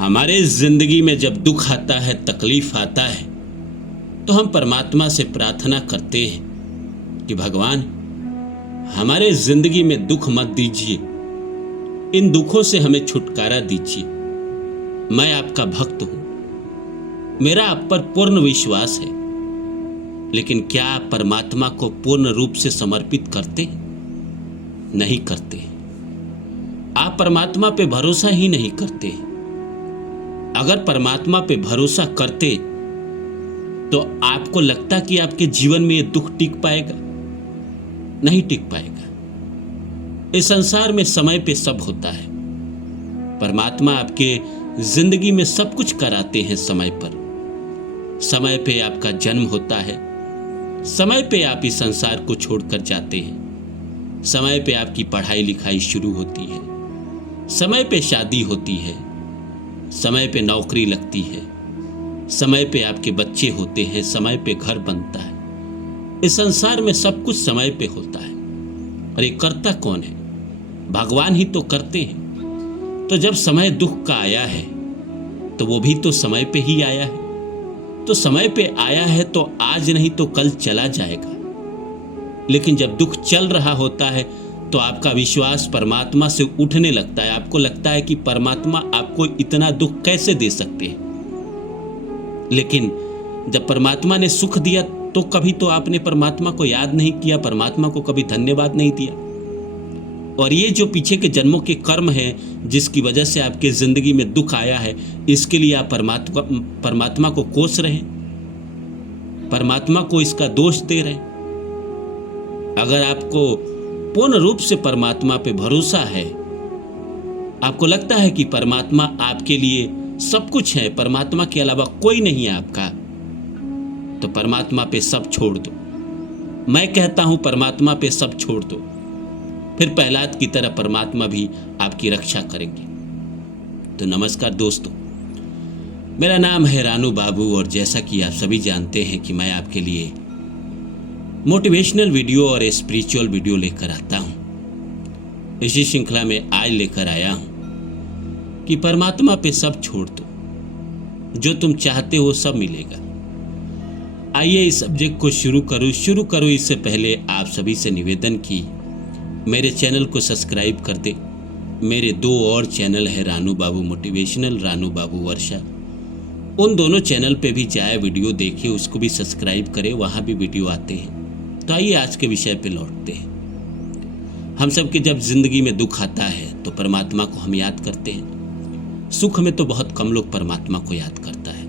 हमारे जिंदगी में जब दुख आता है, तकलीफ आता है, तो हम परमात्मा से प्रार्थना करते हैं कि भगवान हमारे जिंदगी में दुख मत दीजिए, इन दुखों से हमें छुटकारा दीजिए। मैं आपका भक्त हूं, मेरा आप पर पूर्ण विश्वास है। लेकिन क्या आप परमात्मा को पूर्ण रूप से समर्पित करते? नहीं करते। आप परमात्मा पे भरोसा ही नहीं करते। अगर परमात्मा पे भरोसा करते तो आपको लगता कि आपके जीवन में यह दुख टिक पाएगा? नहीं टिक पाएगा। इस संसार में समय पे सब होता है। परमात्मा आपके जिंदगी में सब कुछ कराते हैं समय पर। समय पे आपका जन्म होता है, समय पे आप इस संसार को छोड़कर जाते हैं, समय पे आपकी पढ़ाई लिखाई शुरू होती है, समय पे शादी होती है, समय पे नौकरी लगती है, समय पे आपके बच्चे होते हैं, समय पे घर बनता है। इस संसार में सब कुछ समय पे होता है। और ये करता कौन है? भगवान ही तो करते हैं। तो जब समय दुख का आया है तो वो भी तो समय पे ही आया है। तो समय पे आया है तो आज नहीं तो कल चला जाएगा। लेकिन जब दुख चल रहा होता है तो आपका विश्वास परमात्मा से उठने लगता है। आपको लगता है कि परमात्मा आपको इतना दुख कैसे दे सकते हैं। लेकिन जब परमात्मा ने सुख दिया तो कभी तो आपने परमात्मा को याद नहीं किया, परमात्मा को कभी धन्यवाद नहीं दिया। और ये जो पीछे के जन्मों के कर्म हैं जिसकी वजह से आपके जिंदगी में दुख आया है, इसके लिए आप परमात्मा को कोस रहे हैं, परमात्मा को इसका दोष दे रहे हैं। अगर आपको पूर्ण रूप से परमात्मा पे भरोसा है, आपको लगता है कि परमात्मा आपके लिए सब कुछ है, परमात्मा के अलावा कोई नहीं है आपका, तो परमात्मा पे सब छोड़ दो। मैं कहता हूं परमात्मा पे सब छोड़ दो, फिर प्रहलाद की तरह परमात्मा भी आपकी रक्षा करेंगे। तो नमस्कार दोस्तों, मेरा नाम है रानू बाबू और जैसा कि आप सभी जानते हैं कि मैं आपके लिए मोटिवेशनल वीडियो और स्पिरिचुअल वीडियो लेकर आता हूं। इसी श्रृंखला में आज लेकर आया हूं कि परमात्मा पे सब छोड़ दो, जो तुम चाहते हो सब मिलेगा। आइए इस सब्जेक्ट को शुरू करूं। इससे पहले आप सभी से निवेदन की मेरे चैनल को सब्सक्राइब कर दे। मेरे 2 और चैनल है, रानू बाबू मोटिवेशनल, रानू बाबू वर्षा। उन दोनों चैनल पे भी जाए, वीडियो देखे, उसको भी सब्सक्राइब करें, वहाँ भी वीडियो आते हैं। तो आइए आज के विषय पे लौटते हैं। हम सब के जब जिंदगी में दुख आता है तो परमात्मा को हम याद करते हैं। सुख में तो बहुत कम लोग परमात्मा को याद करता है।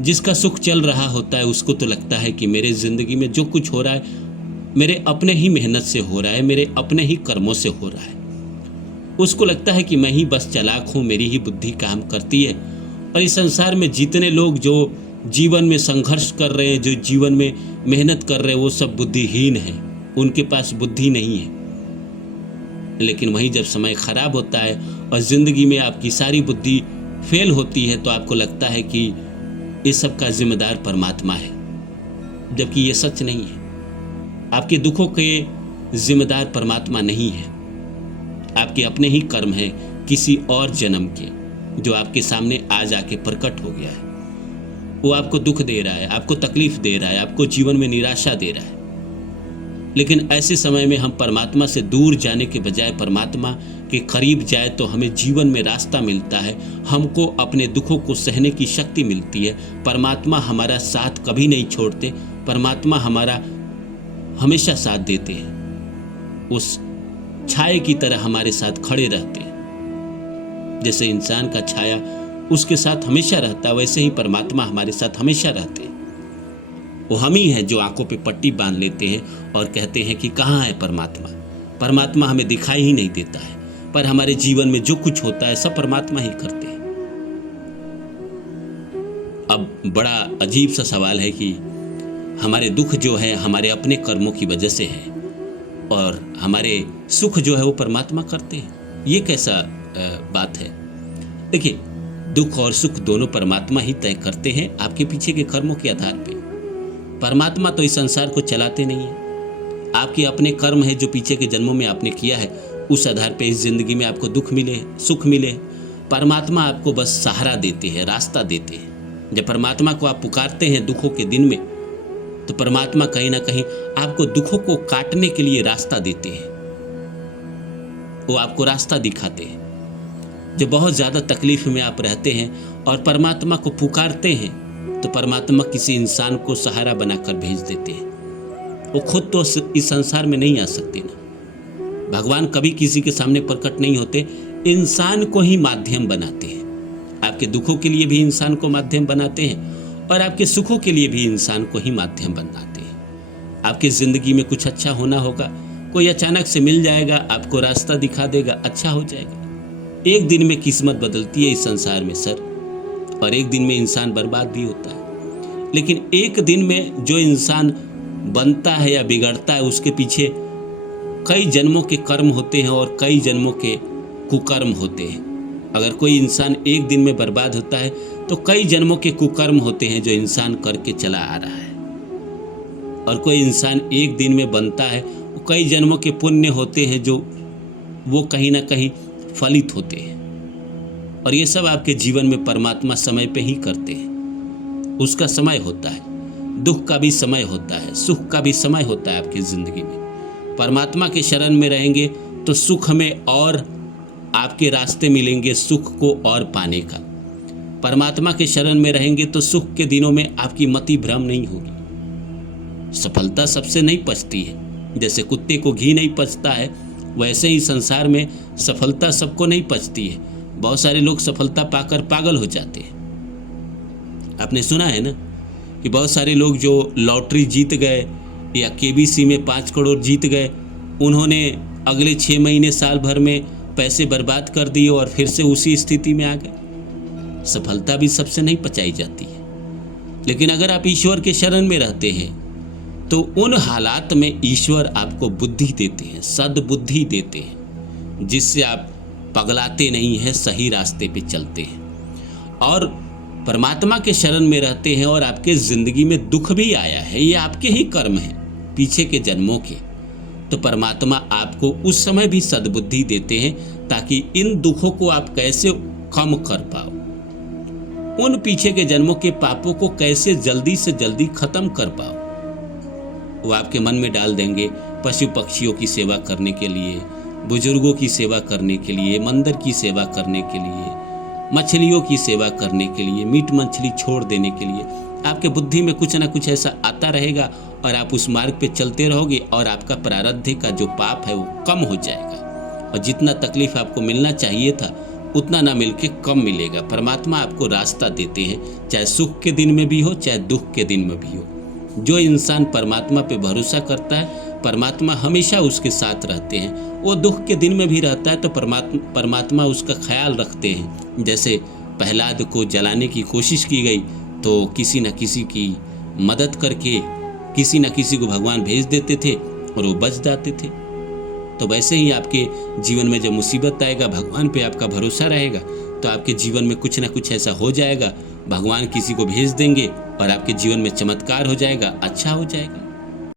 जिसका सुख चल रहा होता है उसको तो लगता है कि मेरे जिंदगी में जो कुछ हो रहा है मेरे अपने ही मेहनत से हो रहा है, मेरे अपने ही कर्मों से हो रहा है। उसको लगता है कि मैं ही बस चालाक हूँ, मेरी ही बुद्धि काम करती है। और इस संसार में जितने लोग जो जीवन में संघर्ष कर रहे हैं, जो जीवन में मेहनत कर रहे हैं, वो सब बुद्धिहीन हैं, उनके पास बुद्धि नहीं है। लेकिन वहीं जब समय खराब होता है और जिंदगी में आपकी सारी बुद्धि फेल होती है तो आपको लगता है कि इस सब का जिम्मेदार परमात्मा है, जबकि ये सच नहीं है। आपके दुखों के जिम्मेदार परमात्मा नहीं है, आपके अपने ही कर्म हैं किसी और जन्म के, जो आपके सामने आज आके प्रकट हो गया है। वो आपको दुख दे रहा है, आपको तकलीफ दे रहा है, आपको जीवन में निराशा दे रहा है। लेकिन ऐसे समय में हम परमात्मा से दूर जाने के बजाय परमात्मा के करीब जाए तो हमें जीवन में रास्ता मिलता है, हमको अपने दुखों को सहने की शक्ति मिलती है। परमात्मा हमारा साथ कभी नहीं छोड़ते, परमात्मा हमारा हमेशा साथ देते हैं। उस छाया की तरह हमारे साथ खड़े रहते हैं। जैसे इंसान का छाया उसके साथ हमेशा रहता है, वैसे ही परमात्मा हमारे साथ हमेशा रहते हैं। वो हम ही हैं जो आंखों पे पट्टी बांध लेते हैं और कहते हैं कि कहाँ है परमात्मा। परमात्मा हमें दिखाई ही नहीं देता है, पर हमारे जीवन में जो कुछ होता है सब परमात्मा ही करते हैं। अब बड़ा अजीब सा सवाल है कि हमारे दुख जो है हमारे अपने कर्मों की वजह से है और हमारे सुख जो है वो परमात्मा करते हैं। ये कैसा बात है? देखिए, दुख और सुख दोनों परमात्मा ही तय करते हैं आपके पीछे के कर्मों के आधार पे। परमात्मा तो इस संसार को चलाते नहीं है। आपके अपने कर्म है जो पीछे के जन्मों में आपने किया है, उस आधार पे इस जिंदगी में आपको दुख मिले, सुख मिले। परमात्मा आपको बस सहारा देते हैं, रास्ता देते हैं। जब परमात्मा को आप पुकारते हैं दुखों के दिन में, तो परमात्मा कहीं ना कहीं आपको दुखों को काटने के लिए रास्ता देते हैं। वो आपको रास्ता दिखाते हैं। जब बहुत ज़्यादा तकलीफ में आप रहते हैं और परमात्मा को पुकारते हैं, तो परमात्मा किसी इंसान को सहारा बनाकर भेज देते हैं। वो खुद तो इस संसार में नहीं आ सकते ना। भगवान कभी किसी के सामने प्रकट नहीं होते, इंसान को ही माध्यम बनाते हैं। आपके दुखों के लिए भी इंसान को माध्यम बनाते हैं और आपके सुखों के लिए भी इंसान को ही माध्यम बनाते हैं। आपकी ज़िंदगी में कुछ अच्छा होना होगा, कोई अचानक से मिल जाएगा, आपको रास्ता दिखा देगा, अच्छा हो जाएगा। एक दिन में किस्मत बदलती है इस संसार में सर, और एक दिन में इंसान बर्बाद भी होता है। लेकिन एक दिन में जो इंसान बनता है या बिगड़ता है, उसके पीछे कई जन्मों के कर्म होते हैं और कई जन्मों के कुकर्म होते हैं। अगर कोई इंसान एक दिन में बर्बाद होता है, तो कई जन्मों के कुकर्म होते हैं जो इंसान करके चला आ रहा है। और कोई इंसान एक दिन में बनता है, कई जन्मों के पुण्य होते हैं जो वो कहीं ना कहीं फलित होते हैं। और ये सब आपके जीवन में परमात्मा समय पे ही करते हैं। उसका समय होता है, दुख का भी समय होता है, सुख का भी समय होता है आपकी ज़िंदगी में। परमात्मा के शरण में रहेंगे तो सुख में और आपके रास्ते मिलेंगे सुख को और पाने का। परमात्मा के शरण में रहेंगे तो सुख के दिनों में आपकी मति भ्रम नहीं होगी। सफलता सबसे नहीं पचती है। जैसे कुत्ते को घी नहीं पचता है, वैसे ही संसार में सफलता सबको नहीं पचती है। बहुत सारे लोग सफलता पाकर पागल हो जाते हैं। आपने सुना है ना कि बहुत सारे लोग जो लॉटरी जीत गए या केबीसी में 5 करोड़ जीत गए, उन्होंने अगले 6 महीने साल भर में पैसे बर्बाद कर दिए और फिर से उसी स्थिति में आ गए। सफलता भी सबसे नहीं पचाई जाती है। लेकिन अगर आप ईश्वर के शरण में रहते हैं, तो उन हालात में ईश्वर आपको बुद्धि देते हैं, सद्बुद्धि देते हैं, जिससे आप पगलाते नहीं हैं, सही रास्ते पे चलते हैं और परमात्मा के शरण में रहते हैं। और आपके ज़िंदगी में दुख भी आया है, ये आपके ही कर्म हैं पीछे के जन्मों के, तो परमात्मा आपको उस समय भी सद्बुद्धि देते हैं ताकि इन दुखों को आप कैसे कम कर पाओ, उन पीछे के जन्मों के पापों को कैसे जल्दी से जल्दी खत्म कर पाओ। वो आपके मन में डाल देंगे पशु पक्षियों की सेवा करने के लिए, बुजुर्गों की सेवा करने के लिए, मंदिर की सेवा करने के लिए, मछलियों की सेवा करने के लिए, मीट मछली छोड़ देने के लिए। आपके बुद्धि में कुछ ना कुछ ऐसा आता रहेगा और आप उस मार्ग पे चलते रहोगे और आपका प्रारब्ध का जो पाप है वो कम हो जाएगा और जितना तकलीफ आपको मिलना चाहिए था उतना ना मिलके कम मिलेगा। परमात्मा आपको रास्ता देते हैं, चाहे सुख के दिन में भी हो चाहे दुख के दिन में भी हो। जो इंसान परमात्मा पे भरोसा करता है, परमात्मा हमेशा उसके साथ रहते हैं। वो दुख के दिन में भी रहता है तो परमात्मा उसका ख्याल रखते हैं। जैसे प्रहलाद को जलाने की कोशिश की गई तो किसी न किसी की मदद करके किसी न किसी को भगवान भेज देते थे और वो बच जाते थे। तो वैसे ही आपके जीवन में जब मुसीबत आएगा, भगवान पे आपका भरोसा रहेगा तो आपके जीवन में कुछ ना कुछ ऐसा हो जाएगा, भगवान किसी को भेज देंगे और आपके जीवन में चमत्कार हो जाएगा, अच्छा हो जाएगा।